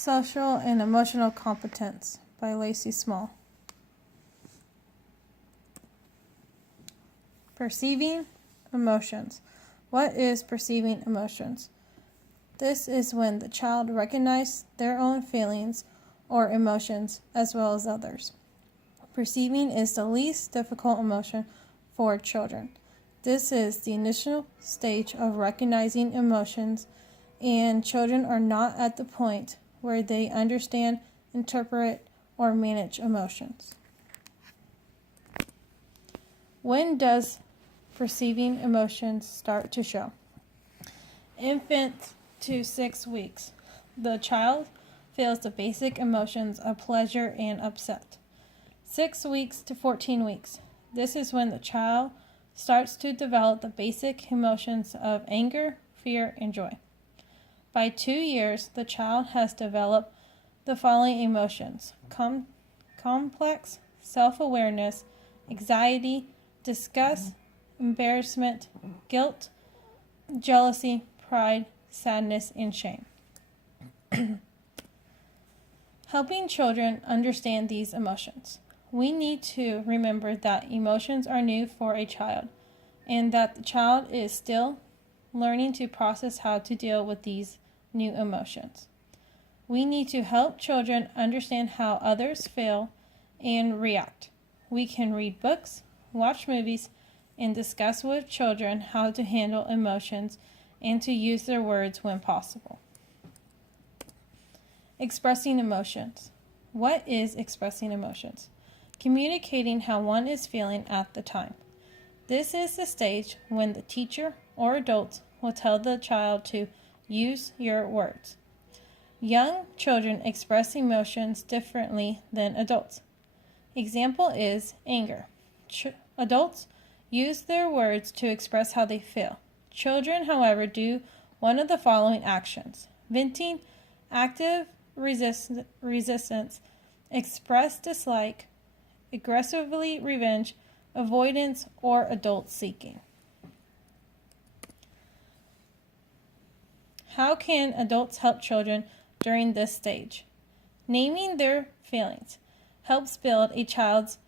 Social and Emotional Competence by Lacey Small. Perceiving emotions. What is perceiving emotions? This is when the child recognizes their own feelings or emotions as well as others. Perceiving is the least difficult emotion for children. This is the initial stage of recognizing emotions, and children are not at the point where they understand, interpret, or manage emotions. When does perceiving emotions start to show? Infant to 6 weeks. The child feels the basic emotions of pleasure and upset. 6 weeks to 14 weeks. This is when the child starts to develop the basic emotions of anger, fear, and joy. By 2 years, the child has developed the following emotions: complex self-awareness, anxiety, disgust, embarrassment, guilt, jealousy, pride, sadness, and shame. Helping children understand these emotions. We need to remember that emotions are new for a child and that the child is still learning to process how to deal with these new emotions. We need to help children understand how others feel and react. We can read books, watch movies, and discuss with children how to handle emotions and to use their words when possible. Expressing emotions. What is expressing emotions? Communicating how one is feeling at the time. This is the stage when the teacher or adults will tell the child to use your words. Young children express emotions differently than adults. Example is anger. Adults use their words to express how they feel. Children, however, do one of the following actions: venting, active resistance, express dislike, aggressively revenge, avoidance, or adult seeking. How can adults help children during this stage? Naming their feelings helps build a child's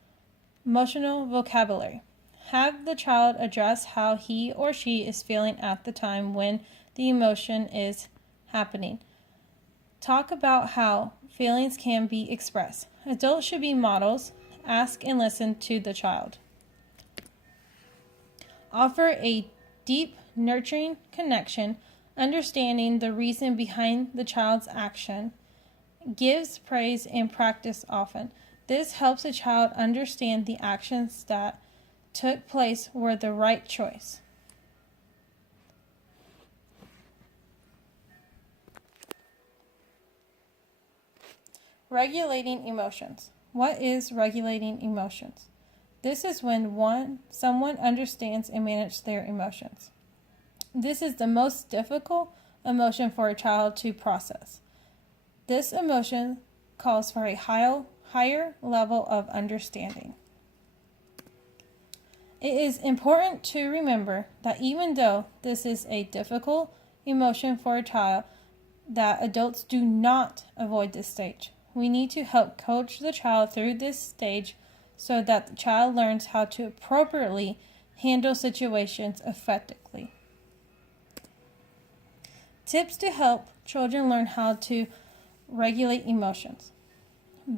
emotional vocabulary. Have the child address how he or she is feeling at the time when the emotion is happening. Talk about how feelings can be expressed. Adults should be models. Ask and listen to the child. Offer a deep, nurturing connection, understanding the reason behind the child's action. Gives praise and practice often. This helps a child understand the actions that took place were the right choice. Regulating emotions. What is regulating emotions? This is when someone understands and manages their emotions. This is the most difficult emotion for a child to process. This emotion calls for a higher level of understanding. It is important to remember that even though this is a difficult emotion for a child, that adults do not avoid this stage. We need to help coach the child through this stage so that the child learns how to appropriately handle situations effectively. Tips to help children learn how to regulate emotions.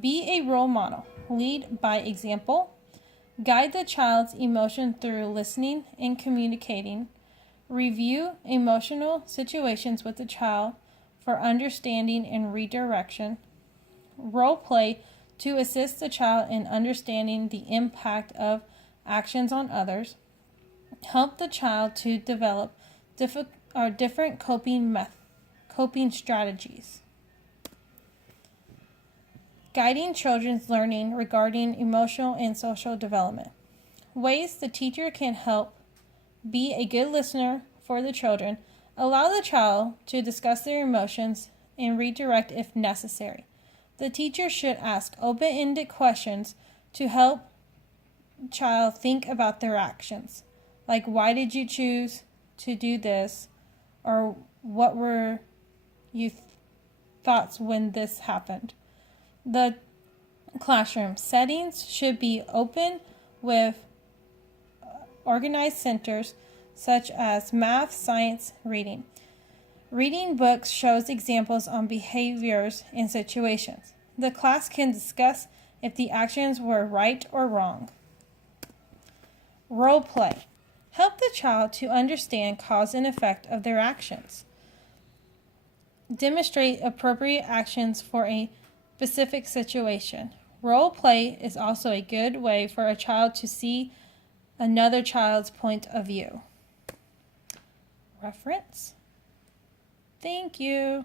Be a role model. Lead by example. Guide the child's emotion through listening and communicating. Review emotional situations with the child for understanding and redirection. Role play to assist the child in understanding the impact of actions on others. Help the child to develop different coping strategies. Guiding children's learning regarding emotional and social development. Ways the teacher can help: be a good listener for the children. Allow the child to discuss their emotions and redirect if necessary. The teacher should ask open-ended questions to help the child think about their actions, like why did you choose to do this, or what were you thoughts when this happened. The classroom settings should be open with organized centers such as math, science, reading. Reading books shows examples on behaviors and situations. The class can discuss if the actions were right or wrong. Role play. Help the child to understand cause and effect of their actions. Demonstrate appropriate actions for a specific situation. Role play is also a good way for a child to see another child's point of view. Reference. Thank you.